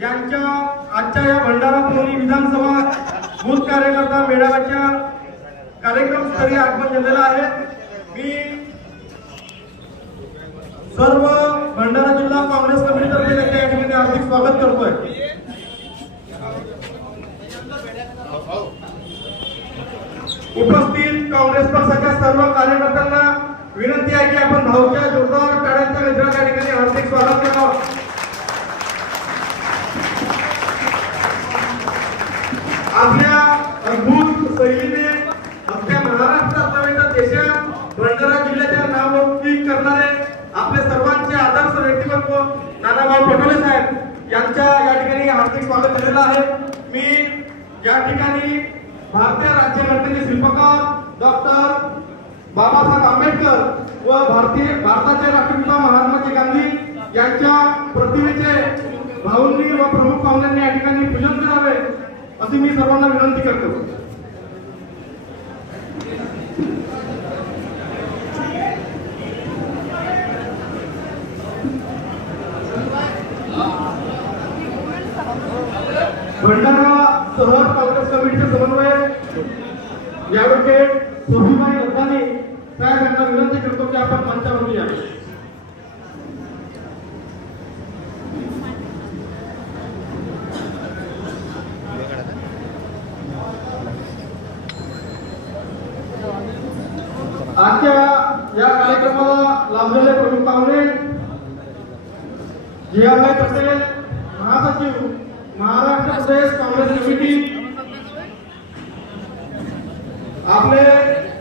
यांच्या आजच्या या भंडारा पुणे विधानसभा बूथ कार्यकर्ता मेळाव्याच्या कार्यक्रमस्तरीय आगमन झालेलं आहे. मी सर्व भंडारा जिल्हा काँग्रेस कमिटीतर्फे त्यांच्या या ठिकाणी हार्दिक स्वागत करतोय. उपस्थित काँग्रेस पक्षाच्या सर्व कार्यकर्त्यांना विनंती आहे की आपण भाऊच्या जोरदार टाळ्यांच्या गजरात या ठिकाणी हार्दिक स्वागत करावं. आपल्या अद्भुत शैलीने आपल्या महाराष्ट्रात नव्हे तर देशात भंडारा जिल्ह्याच्या नावलौकिक करणारे आपले सर्वांचे आदर्श व्यक्तिमत्व नानाभाऊ पटोले साहेब यांच्या या ठिकाणी हार्दिक स्वागत झालेलं आहे. मी या ठिकाणी भारतीय राज्यघटनेचे शिल्पकार डॉक्टर बाबासाहेब आंबेडकर व भारतीय भारताचे राष्ट्रपिता महात्माजी गांधी यांच्या प्रतिमेचे भाऊंनी व प्रमुख पाहुण्यांनी या ठिकाणी पूजन करावे. अशी मी सर्वांना विनंती करतो. भंडारा शहर काँग्रेस कमिटीचे समन्वय यावेळी सोफीबाई अद्वानी साहेब यांना विनंती करतो की आपण मंचावरती यावे आजच्या या कार्यक्रमाला लाभलेले प्रमुख पाहुणे जियाबाई पटेल महासचिव महाराष्ट्र प्रदेश काँग्रेस कमिटी आपले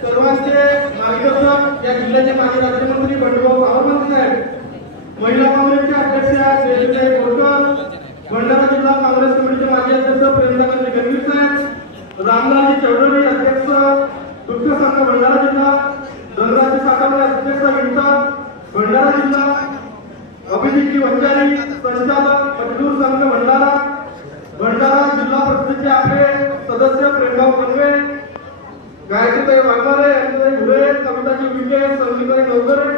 सर्वांचे मार्गदर्शक या जिल्ह्याचे माजी राज्यमंत्री बंडूभाऊ सावरकर साहेब महिला काँग्रेसच्या अध्यक्ष जयंताई बोरकर भंडारा जिल्हा काँग्रेस कमिटीचे माजी अध्यक्ष प्रेमदाकांत गंभीर साहेब रामलालजी चौधरी अध्यक्ष दुःख संघ भंडारा जिल्हा धनराज साठवणे अध्यक्ष विंटर भंडारा जिल्हा अभिजितजी वंजारी संचालक मजदूर संघ भंडारा भंडारा जिल्हा परिषदेचे आपले सदस्य प्रेमराव कनवे गायत्रीताई वाघमारे यांच्याताई घुरे कविताजी विखे संगीताई नवगरे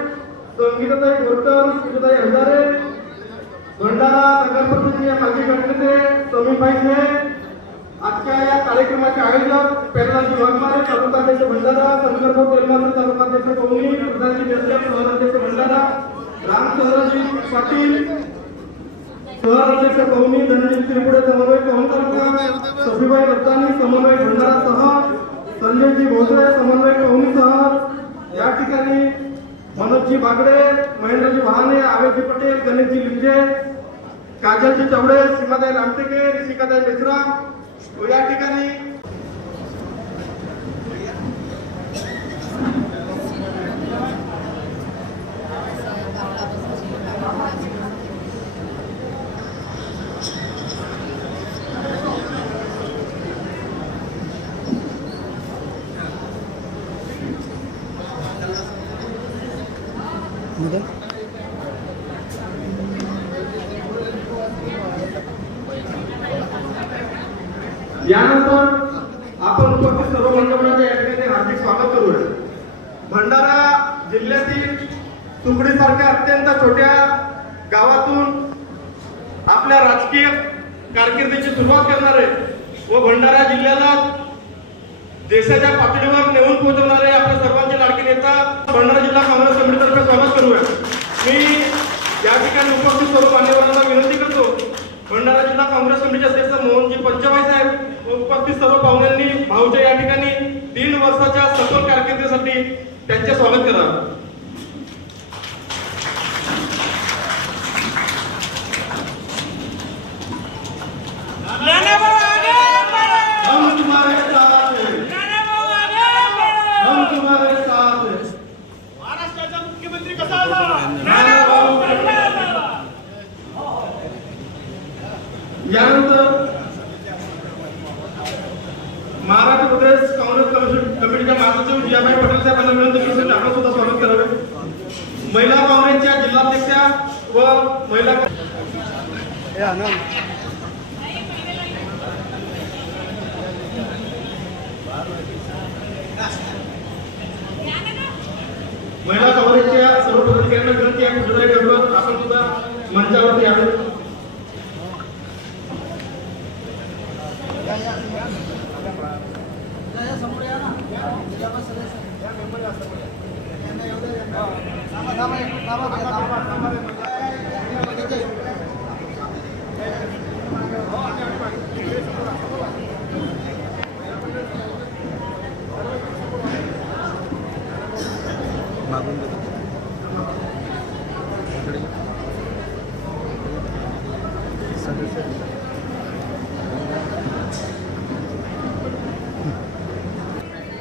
संगीताताई बोरकर सुजताई हजारे भंडारा नगर परिषदेचे माजी गटनेते समीभाई साहेब आजच्या या कार्यक्रमाचे आयोजक पेरलाजी वाघमारे भंडारा शंकरभाऊ तेलमात्र तालुकाध्यक्ष कोवणी प्रधानजी शहराध्यक्ष भंडारा रामचंद्रजी पाटील शहराध्यक्ष पवनी धनंजय त्रिपुडे समन्वय पवन तालुका सफीबाई दत्तानी समन्वय भंडारासह संजयजी भोसले समन्वय पवनीसह या ठिकाणी मनोजजी बागडे महेंद्रजी वहाने आवेदजी पटेल गणेशजी लिंजे काजलजी चवडे सीमाताई रामटेके ऋषिकाताई मिश्रा तो या ठिकाणी यानंतर आपण उपस्थित सर्व मंडळाचे या ठिकाणी हार्दिक स्वागत करूया भंडारा जिल्ह्यातील सुकडीसारख्या अत्यंत छोट्या गावातून आपल्या राजकीय कारकिर्दीची सुरुवात करणारे व भंडारा जिल्ह्याला देशाच्या पातळीवर नेऊन पोहोचवणारे आपल्या सर्वांचे लाडके नेता भंडारा जिल्हा काँग्रेस कमिटीतर्फे स्वागत करूया मी या ठिकाणी उपस्थित सर्व मान्यवरांना विनंती करतो भंडारा जिल्हा काँग्रेस कमिटीचे अध्यक्ष मोहनजी पंचवाई साहेब व उपस्थित सर्व पाहुण्यांनी भाऊच्या या ठिकाणी तीन वर्षाच्या सफल कारकिर्दीसाठी त्यांचे स्वागत करावं नाना भाऊ आगे बढ़ो हम तुम्हारे साथ हैं नाना भाऊ आगे बढ़ो हम तुम्हारे साथ हैं महाराष्ट्राचा मुख्यमंत्री कसा आला नाना भाऊ कसा आला यानंतर महाराष्ट्र प्रदेश काँग्रेस कमिशन- कमिटीच्या महासचिव जियाबाई पटेल साहेबांना विनंती करतो की आपण सुद्धा स्वागत करावे महिला काँग्रेसच्या जिल्हाध्यक्षा व महिला महिला काँग्रेसच्या सर्व पदाधिकाऱ्यांना विनंती आहे. आपण सुद्धा मंचावरती यावे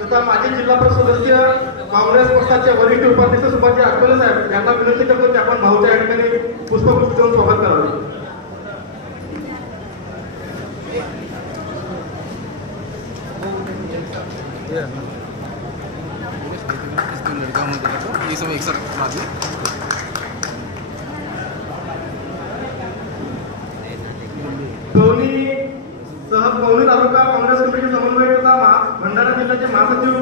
तथा माजी जिल्हा परिषद सदस्य काँग्रेस पक्षाचे वरिष्ठ उपाध्यक्ष सुभाषजी आठवले साहेब यांना विनंती करतो की आपण भाऊच्या या ठिकाणी पुष्पगुच्छ देऊन स्वागत करावे. लड़का हूँ देखा ये सब एक साथ बात दोन्ही सह पवनी तालुका काँग्रेस कमिटी समन्वयक तथा मा- भंडारा जिल्ह्याचे महासचिव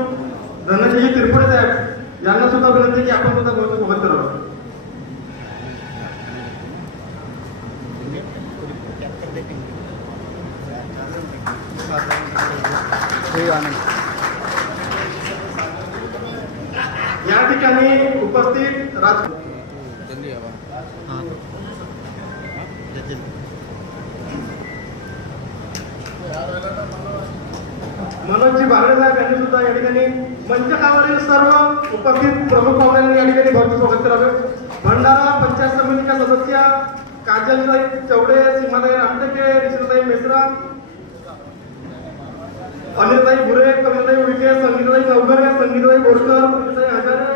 धनंजय तिरपडे साहेब यांना सुद्धा विनंती की आपण सुद्धा भाऊचं स्वागत करावं या ठिकाणी उपस्थित राज जल्दी आवा मनोजजी बागडे साहेब यांनी सुद्धा या ठिकाणी मंचकावरील सर्व उपस्थित प्रमुख पाहुण्यांनी या ठिकाणी भरपूर स्वागत करावे भंडारा पंचायत समितीच्या सदस्य काजलताई चवडे सीमाताई रामटेके रिश्वताई मेश्रा अनिलताई भुरे कविताई उडके संगीताई चौगरे संगीताई बोरकर पूजाताई हजारे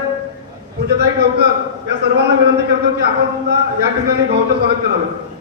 पूजाताई गावकर या सर्वांना विनंती करतो की आपण सुद्धा या ठिकाणी भाऊचे स्वागत करावे.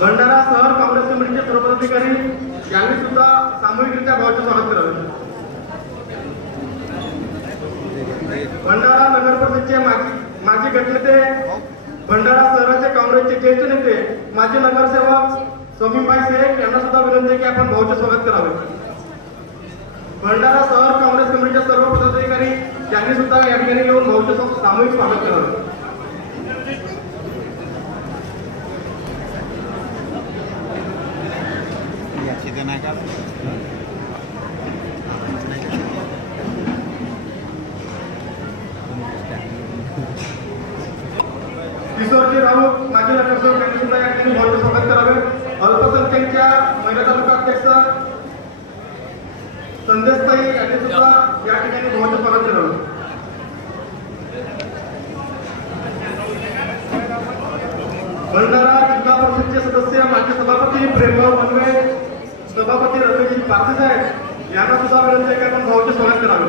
भंडारा शहर काँग्रेस कमिटीचे सर्वपदाधिकारी यांनी सुद्धा सामूहिकरित्या भावाचे स्वागत करावे भंडारा नगर परिषदचे माजी माजी गटनेते भंडारा शहराचे काँग्रेसचे ज्येष्ठ नेते माजी नगरसेवक स्वामीबाई शेख यांना सुद्धा विनंती आहे की आपण भाऊचे स्वागत करावे. भंडारा शहर काँग्रेस कमिटीच्या सर्व पदाधिकारी त्यांनी सुद्धा या ठिकाणी येऊन भाऊचे सामूहिक स्वागत करावं किशोरजी राऊत माजी नगरसेवक यांनी सुद्धा या ठिकाणी भाऊचे स्वागत करावे. अल्पसंख्याकच्या महिला तालुका अध्यक्ष संदेशताई यांनी सुद्धा या ठिकाणी भाऊचे स्वागत करावे भंडारा जिल्हा परिषदचे सदस्य माजी सभापती प्रेमभाऊ मनवे सभापती रमेशजी पारसे साहेब यांना सुद्धा विनंती आहे की आपण भाऊचे स्वागत करावे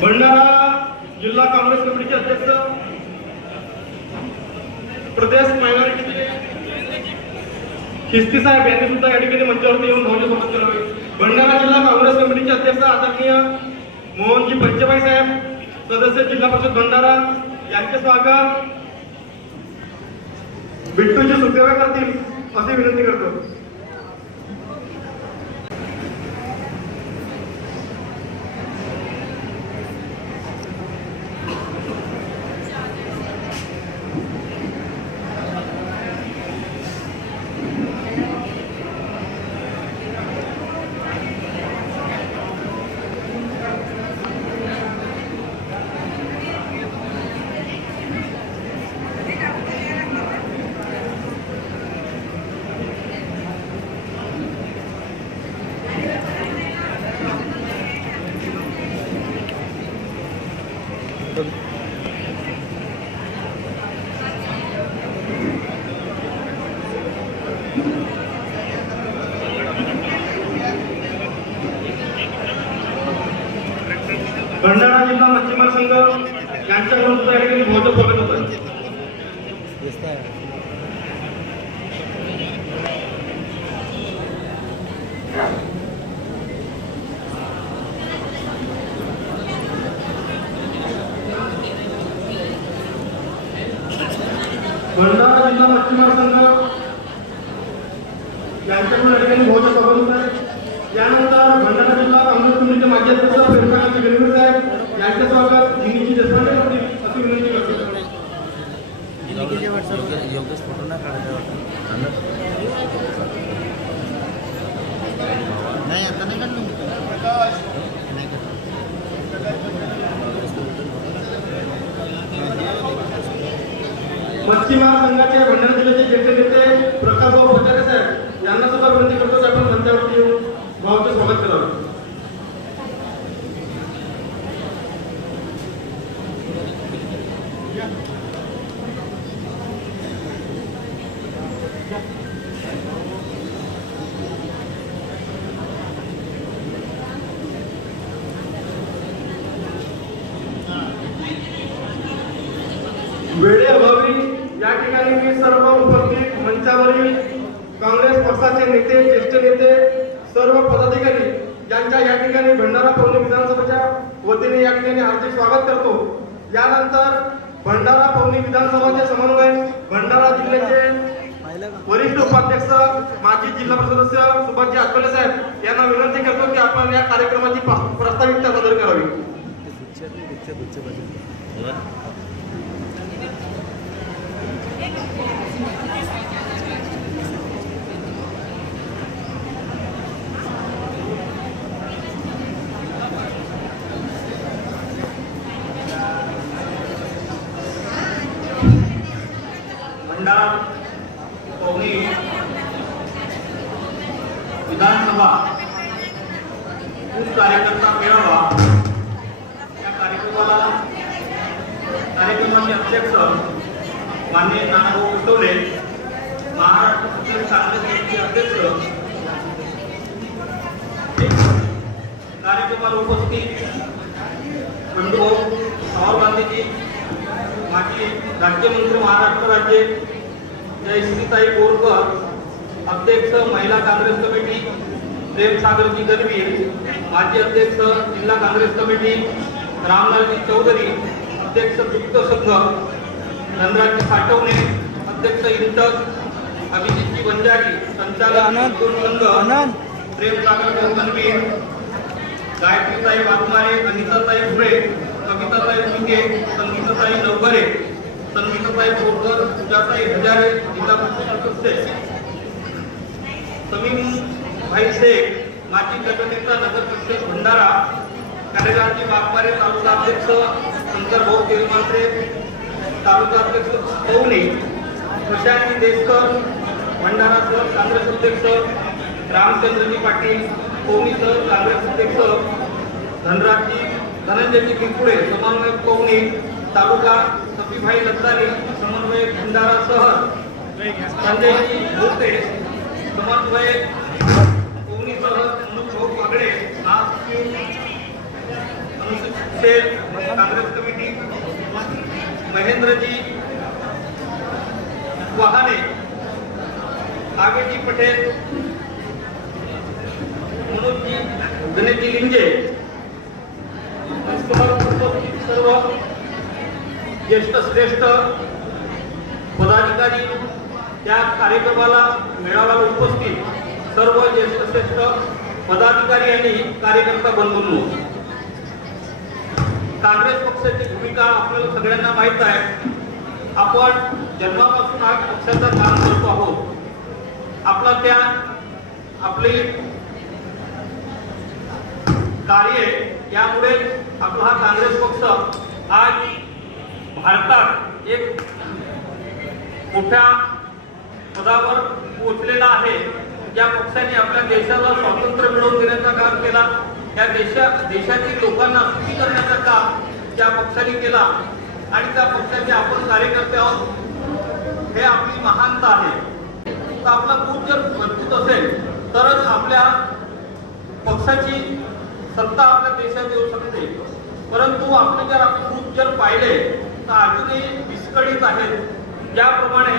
भंडारा जिल्हा काँग्रेस कमिटीचे अध्यक्ष प्रदेश मायनॉरिटीचे. खिस्ती साहेब यांनी सुद्धा या ठिकाणी मंचावरती येऊन धावले स्वागत करावे भंडारा जिल्हा काँग्रेस कमिटीचे अध्यक्ष आदरणीय मोहनजी पंचबाई साहेब सदस्य जिल्हा परिषद भंडारा यांचे स्वागत. बिट्टूजी सुद्धा करतील अशी विनंती करतो. भंडारा जिल्हा मच्छीमार संघ यांच्याकडून त्या ठिकाणी भोजन मच्छीमार संघाचे भंडारा जिल्ह्याचे ज्येष्ठ नेते प्रकाश भाऊ भटारे साहेब यांना सुद्धा विनंती करतो आपण मंचावरती येऊन भाऊचे स्वागत करावं वेळेअभावी या ठिकाणी मी सर्व उपस्थित मंचावरील काँग्रेस पक्षाचे नेते ज्येष्ठ नेते सर्व पदाधिकारी यांच्या या ठिकाणी भंडारा पवनी विधानसभेच्या वतीने या ठिकाणी हार्दिक स्वागत करतो यानंतर भंडारा विधानसभाचे समन्वय भंडारा जिल्ह्याचे वरिष्ठ उपाध्यक्ष माजी जिल्हा सदस्य सुभाषजी आठवले साहेब यांना विनंती करतो की आपण या कार्यक्रमाची प्रा- प्रास्ताविकता सादर करावी भंडारा पवनी विधानसभा खूप कार्यकर्ता मेळावा या कार्यक्रमाला कार्यक्रमाचे अध्यक्ष माननीय नानाभाऊ पटोले महाराष्ट्र अध्यक्ष. कार्यक्रमाला उपस्थित. बंधुभाऊ गांधीजी माजी राज्यमंत्री महाराष्ट्र राज्य जयश्रीताई बोरकर अध्यक्ष महिला काँग्रेस कमिटी प्रेमसागरजी गरवीर माजी अध्यक्ष जिल्हा काँग्रेस कमिटी रामलालजी चौधरी अध्यक्ष दुग्ध संघ धनराजजी साठवणे अध्यक्ष इंटक अभिजितजी बंजारी संचालक संघ प्रेमसागर गणवीर गायत्रीताई वाघमारे अनिताताई फुले कविताताई मुंगे संगीताताई नवघरे संगीताताई बोरकर पूजाताई हजारे जिल्हा परिषद सदस्य. समीम भाई शेख माजी गटनेता नगर परिषद भंडारा कार्यकाळजी वाघमारे तालुका अध्यक्ष शंकर भाऊ केरमात्रे तालुका अध्यक्ष पवनी प्रशांती देशकर भंडारा सर काँग्रेस अध्यक्ष रामचंद्रजी पाटील कोवणी सर काँग्रेस अध्यक्ष धनराजजी धनंजयजी पिंपुळे समन्वयक कोवणी तालुका सफीभाई लत्तारी समन्वयक भंडारा शहर संजयजी भोते समन्वयक पवनी शहर अनुभाऊ पागडे अनुसूचित काँग्रेस कमिटी महेंद्रजी वहाने आगेजी पटेल मनोजी गणेशजी लिंगे सर्व ज्येष्ठ श्रेष्ठ पदाधिकारी त्या कार्यक्रमाला मेळाव्याला उपस्थित सर्व ज्येष्ठ श्रेष्ठ पदाधिकारी आणि कार्यकर्ता बंधूंनो. काँग्रेस पक्षाची भूमिका आपल्याला सगळ्यांना माहीत आहे. आपण जन्मापासून हा पक्षाचं काम करतो आहोत. आपला त्या आपली कार्य यामुळे आपला हा काँग्रेस पक्ष आज भारतात एक मोठ्या पदावर पोहोचलेला आहे. ज्या पक्षाने आपल्या देशाला स्वातंत्र्य मिळवून देण्याचं काम केला. या देशा देशातील लोकांना सुखी करण्याचं काम त्या पक्षाने केला. आणि त्या पक्षाचे आपण कार्यकर्ते आहोत. हे आपली महानता आहे. तर आपला खूप जर मजबूत असेल तरच आपल्या पक्षाची सत्ता आपल्या देशात येऊ शकते. परंतु आपण जर आपण खूप जर पाहिले तर अजूनही विस्कळीत आहेत. ज्याप्रमाणे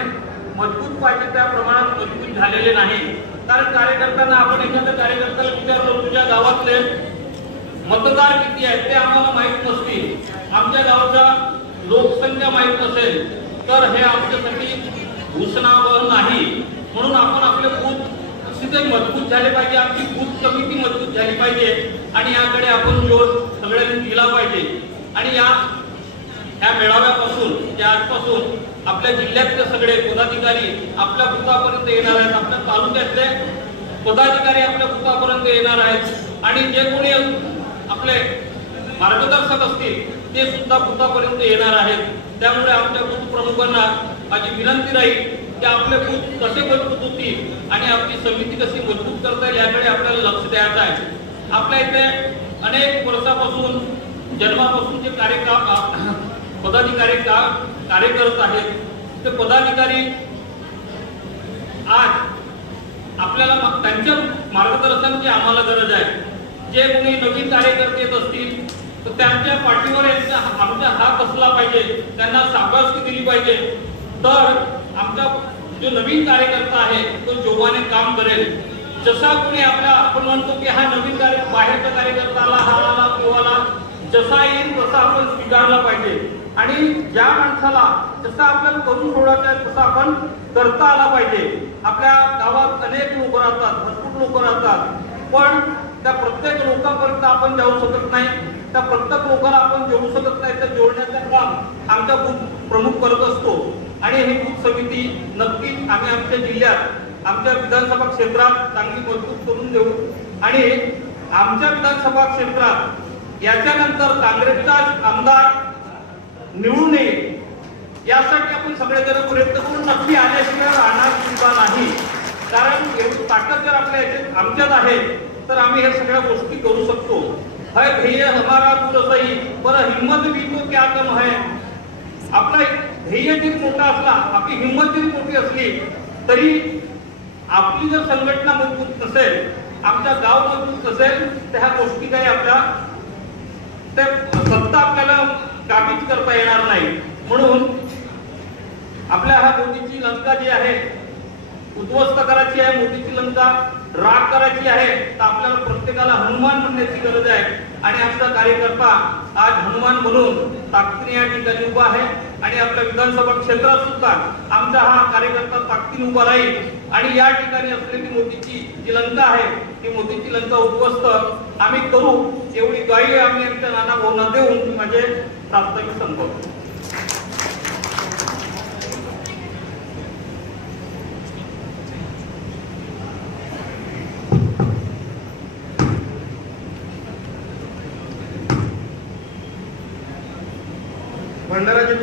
मजबूत पाहिजे त्या प्रमाणात मजबूत झालेले नाही. कारण कार्यकर्त्यांना आपण एखाद्या कार्यकर्त्याला विचारलो तुझ्या गावातले मतदार किती आहेत? ते आम्हाला माहीत नसतील. आमच्या गावचा लोकसंख्या माहीत नसेल. तर हे आमच्यासाठी घुसणावं नाही. म्हणून आपण आपले बूथ तिथे मजबूत झाले पाहिजे. आमची बूथ समिती मजबूत झाली पाहिजे. आणि याकडे आपण जोर सगळ्यांनी दिला पाहिजे. आणि या या मेळाव्यापासून ते आजपासून आपल्या जिल्ह्यातले सगळे पदाधिकारी आपल्या बुथापर्यंत येणार आहेत. आपल्या तालुक्यातले पदाधिकारी आपल्या बुथापर्यंत येणार आहेत. आणि जे कोणी आपले मार्गदर्शक असतील ते सुद्धा बुथापर्यंत येणार आहेत. त्यामुळे आमच्या बुथ प्रमुखांना माझी विनंती राहील की आपले बूथ कसे मजबूत होतील आणि आपली समिती कशी मजबूत करता येईल याकडे आपल्याला लक्ष द्यायचं आहे. आपल्या इथे अनेक वर्षापासून जन्मापासून जे कार्यक्रम पदाधिकारी का कार्य करत आहेत ते पदाधिकारी आज आपल्याला त्यांच्या मार्गदर्शनाची आम्हाला गरज आहे. जे कोणी नवीन कार्यकर्ते येत असतील तर त्यांच्या पाठीवर आमचा हात असला पाहिजे त्यांना साबासकी दिली पाहिजे. तर आमचा जो नवीन कार्यकर्ता आहे तो जोमाने काम करेल. जसा कोणी आपला आपण म्हणतो की हा नवीन कार्य बाहेरचा कार्यकर्ताला हाला हा आला तो आला जसा येईल तसा आपण स्वीकारला पाहिजे. आणि ज्या माणसाला जसं आपल्याला करून सोडायचं तसा तसं आपण करता आला पाहिजे. आपल्या गावात अनेक लोक राहतात भरपूर लोक राहतात. पण त्या प्रत्येक लोकांपर्यंत आपण जाऊ शकत नाही. त्या प्रत्येक लोकांना आपण जोडू शकत नाही तर जोडण्याचं काम आमचा प्रमुख करत असतो. आणि ही बूथ समिती नक्कीच आम्ही आमच्या जिल्ह्यात आमच्या विधानसभा क्षेत्रात चांगली मजबूत करून देऊ. आणि आमच्या विधानसभा क्षेत्रात याच्यानंतर काँग्रेसचा आमदार निवडून येईल यासाठी आपण सगळेजण प्रयत्न करून नक्की आल्याशिवाय राहणार सुद्धा नाही. कारण एवढी ताकद जर आपल्या याच्यात आमच्यात आहे तर आम्ही ह्या सगळ्या गोष्टी करू शकतो. है ध्येय हमारा दूर सही पर हिम्मत भी तो क्या कम है? आपला ध्येय जरी मोठा असला आपली हिंमत जरी मोठी असली तरी आपली जर संघटना मजबूत नसेल आमचा गाव मजबूत नसेल तर ह्या गोष्टी काही आपल्या ते सत्ता आपल्याला काबीज करता येणार नाही. म्हणून आपल्या ह्या मोदीची लंका जी आहे उद्ध्वस्त करायची आहे मोदीची लंका राग करायची आहे तर आपल्याला प्रत्येकाला हनुमान म्हणण्याची गरज आहे. आणि आमचा कार्यकर्ता आज हनुमान म्हणून ताकदीने या ठिकाणी उभा आहे. आणि आपल्या विधानसभा क्षेत्रात सुद्धा आमचा हा कार्यकर्ता ताकदीने उभा राहील. आणि या ठिकाणी असलेली मोदीची जी लंका आहे ती मोदीची लंका उद्ध्वस्त आम्ही करू एवढी गाई आम्ही आमच्या नाना भाऊंना देऊन माझे प्रास्ताविक संपवतो.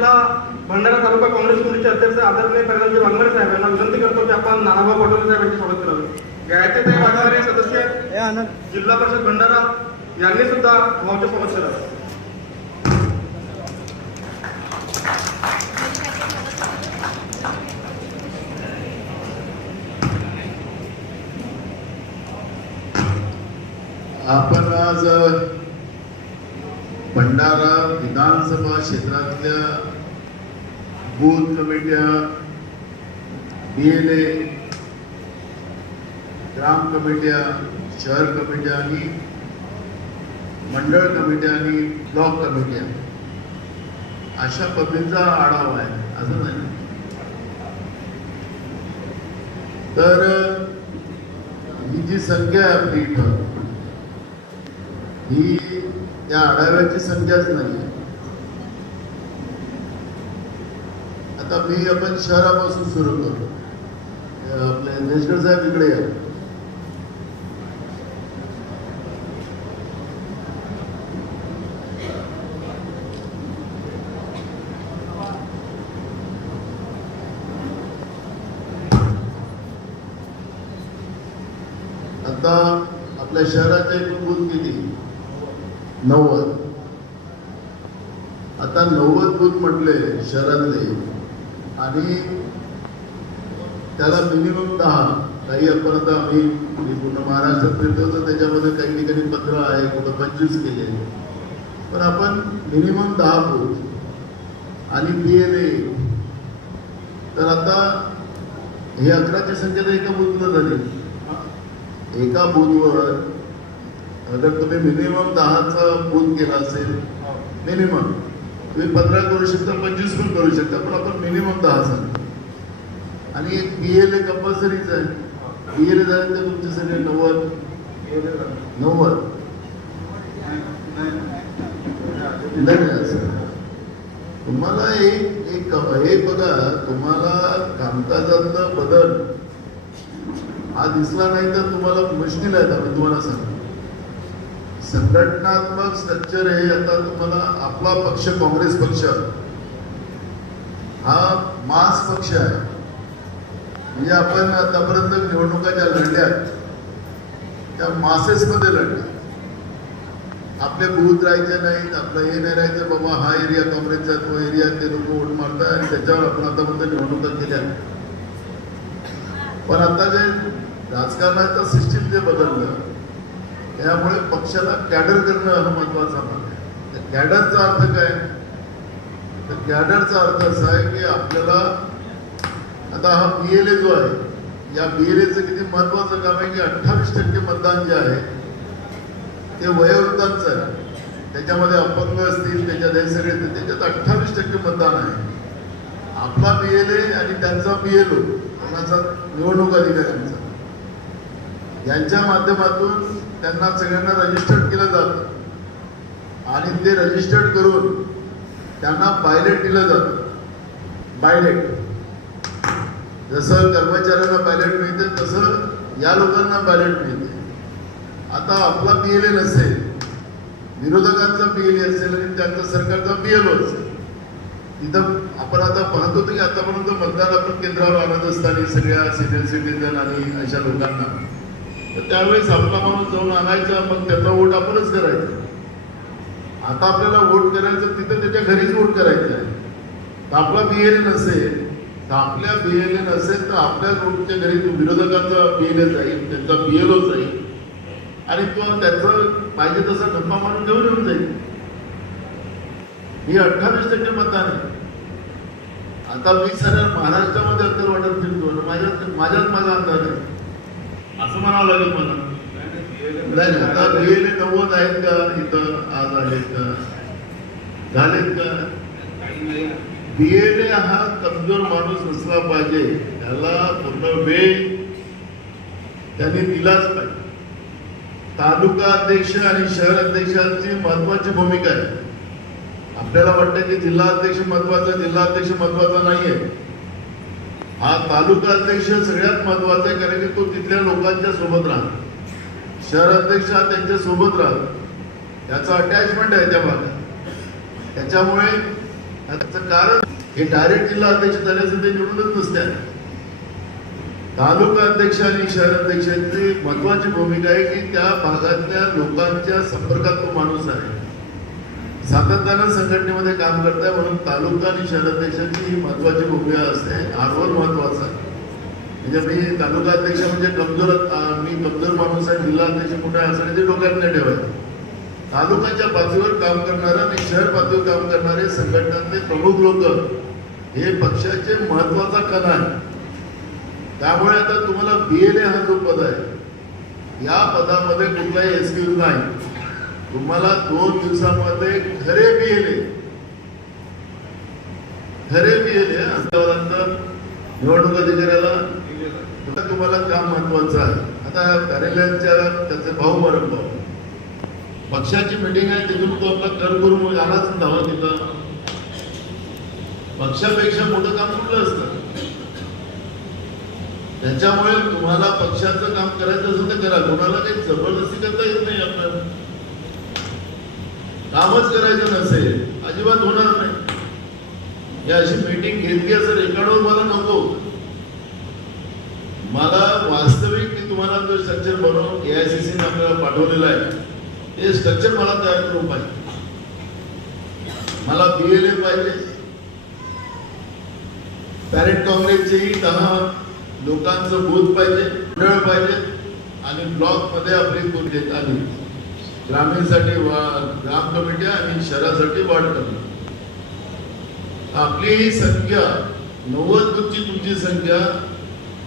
भंडारा जिल्हा भंडारा तालुका काँग्रेस कमिटीचे अध्यक्ष आदरणीय प्रधानजी वाघमारे साहेब यांना विनंती करतो की आपण नानाभाऊ पटोले साहेब यांचे स्वागत करावे गायत्रीताई वाघमारे सदस्य जिल्हा परिषद भंडारा यांनी सुद्धा भाऊचे स्वागत करावे आपण आज भंडारा विधानसभा क्षेत्रातल्या बूथ कमिट्या बी एल ए ग्राम कमिट्या शहर कमिट्या आणि मंडळ कमिट्या आणि ब्लॉक कमिट्या. अशा पद्धतीचा आढावा आहे. असं नाही तर ही जी संख्या आहे आपली इथं ही त्या आढाव्याची संख्याच नाही. आता मी आपण शहरापासून सुरू करतो. आपले नेशनल साहेब इकडे या. आता आपल्या शहराचे एकूण बूथ किती? नव्वद. आता नव्वद बूथ म्हटले शहरातले. आणि त्याला मिनिमम दहा. काही आता आम्ही मी पूर्ण महाराष्ट्रात फिरतो तर त्याच्यामध्ये काही ठिकाणी पंधरा आहे कुठं पंचवीस केले पण आपण मिनिमम दहा बूथ आणि बी एल ए तर आता हे अकराची संख्या तर एका बूथला झाली. एका बूथवर अगर तुम्ही मिनिमम दहाचा बूथ केला असेल मिनिमम तुम्ही पंधरा करू शकता पंचवीस पण करू शकता पण आपण मिनिमम दहा सांगतो आणि एक बी एल ए कंपल्सरीच आहे. बी एल ए झाले तर तुमच्यासाठी नव्वद. नव्वद. नाही असं तुम्हाला एक एक हे बघा तुम्हाला कामकाजातलं बदल हा दिसला नाही तर तुम्हाला मुश्किल आहे आता तुम्हाला सांगतो. संघटनात्मक स्ट्रक्चर हे आता तुम्हाला आपला पक्ष काँग्रेस पक्ष. हा मास पक्ष आहे. म्हणजे आपण आतापर्यंत निवडणुका ज्या लढल्या त्या मासेसमध्ये लढल्या आपले बूथ राहायचे नाहीत आपलं हे नाही राहायचं बाबा हा एरिया काँग्रेसचा तो एरिया ते लोक वोट मारतात आणि त्याच्यावर आपण आतापर्यंत निवडणुका केल्या. पण आता जे राजकारणाचं सिस्टीम जे बदललं त्यामुळे पक्षाला कॅडर करणं हा महत्त्वाचा भाग आहे. कॅडरचा अर्थ काय? तर कॅडरचा अर्थ असा आहे की आपल्याला आता हा बी एल ए जो आहे या बी एल एचं किती महत्वाचं काम आहे की अठ्ठावीस टक्के मतदान जे आहे ते वयोवृद्धांचं आहे. त्याच्यामध्ये अपंग असतील त्याच्यात हे सगळे त्याच्यात अठ्ठावीस टक्के मतदान आहे. आपला बी एल ए आणि त्यांचा बी एल ओ कोणाचा निवडणूक अधिकाऱ्यांचा. यांच्या माध्यमातून त्यांना सगळ्यांना रजिस्टर्ड केलं जातं. आणि ते रजिस्टर्ड करून त्यांना पायलेट दिलं जातं. पायलट जसं कर्मचाऱ्यांना पायलट मिळते तसं या लोकांना पायलट मिळते. आता आपला पी एल ए नसेल विरोधकांचा पी एल ए असेल आणि त्यांचा सरकारचा पी एल ओ असेल तिथं आपण आता पाहतो की आतापर्यंत मतदान आपण केंद्रावर आणत असताना सगळ्या सिनियर सिटीजन आणि अशा लोकांना तर त्यावेळेस आपला माणूस जाऊन आणायचा मग त्याचा वोट आपणच करायचा. आता आपल्याला वोट करायचं तिथं त्याच्या घरीच वोट करायचं आहे. तर आपला बी नसेल तर आपल्या बी नसेल तर आपल्या वोटच्या घरी तो विरोधकाचा बी जाईल त्यांचा बी जाईल. आणि तो त्याचं पाहिजे तसा गप्पा मारून घेऊन येऊन जाईल. ही अठ्ठावीस टक्के मतदान आहे आता मी सर महाराष्ट्रामध्ये अंतर वाटत फिरतो माझ्यात माझ्यात माझा अंदाज आहे. असं म्हणावं लागेल मला. नाही आता बी नव्वद आहेत का? इथं आज आहेत का? झालेत का? बी हा कमजोर माणूस नसला पाहिजे. त्याला पूर्ण वेळ त्यांनी दिलाच पाहिजे. तालुका अध्यक्ष आणि शहर अध्यक्षांची महत्वाची भूमिका आहे. आपल्याला वाटतं की जिल्हा अध्यक्ष महत्त्वाचा जिल्हा अध्यक्ष महत्त्वाचा नाहीये. हा तालुका अध्यक्ष सगळ्यात महत्त्वाचा आहे कारण की तो तिथल्या लोकांच्या सोबत राहतो. शहर अध्यक्ष हा त्यांच्यासोबत राहतो. त्याचा अटॅचमेंट आहे त्या भागात. त्याच्यामुळे त्याचं कारण हे डायरेक्ट जिल्हा अध्यक्ष झाल्याचं ते निवडूनच नसत्या तालुका अध्यक्ष आणि शहर अध्यक्षांची महत्वाची भूमिका आहे की त्या भागातल्या लोकांच्या संपर्कात तो माणूस आहे. सातत्यानं संघटनेमध्ये काम करताय म्हणून तालुका आणि शहर अध्यक्षांची ही महत्वाची भूमिका असते. हा रोल महत्त्वाचा आहे. म्हणजे मी तालुका अध्यक्ष म्हणजे कमजोर मी कमजोर माणूस आहे जिल्हा अध्यक्ष कुठे आहे असं ते डोक्यात नाही ठेवायचं. तालुक्याच्या पातळीवर काम करणारे आणि शहर पातळीवर काम करणारे संघटनातले प्रमुख लोक हे पक्षाचे महत्त्वाचा कण आहे त्यामुळे आता तुम्हाला बी एन ए हा जो पद आहे या पदामध्ये कुठलाही एक्सक्यूज नाही. तुम्हाला दोन दिवसामध्ये खरे बियले खरे बियले एल निवडणूक अधिकाऱ्याला आता तुम्हाला काम महत्वाचं आहे. आता कार्यालयांच्या त्याचे भाऊ मरण भाऊ पक्षाची मिटिंग आहे तिथून तो आपला कर करून आलाच धावा तिथं पक्षापेक्षा मोठं काम कुठलं असतं? त्याच्यामुळे तुम्हाला पक्षाचं काम करायचं असेल तर करा. कोणाला काही जबरदस्ती करता येत नाही आपल्याला. कामच करायचं नसेल अजिबात होणार नाही. या अशी मीटिंग घेतली असं रेकॉर्डवर मला नको. मला वास्तविक मी तुम्हाला जो स्ट्रक्चर बनवून एआयसीसीने आपल्याला पाठवलेला आहे. ते स्ट्रक्चर मला तयार करून पाहिजे. मला बी एल ए पाहिजे. पॅरेंट काँग्रेसचेही दहा लोकांचं बूथ पाहिजे मंडळ पाहिजे आणि ब्लॉकमध्ये आपली बूथ देत आली. ग्रामीणसाठी वा ग्राम कमिटी आणि शहरासाठी वाढ कमिटी आपली ही संख्या नव्वद बुथची तुमची संख्या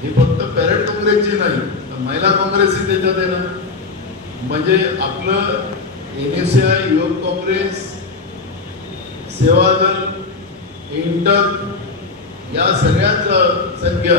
ही फक्त पॅरेड काँग्रेसची नाही तर महिला काँग्रेसही त्याच्यात आहे ना. म्हणजे आपलं एन एस आय युवक काँग्रेस सेवादल इंटक या सगळ्याच संख्या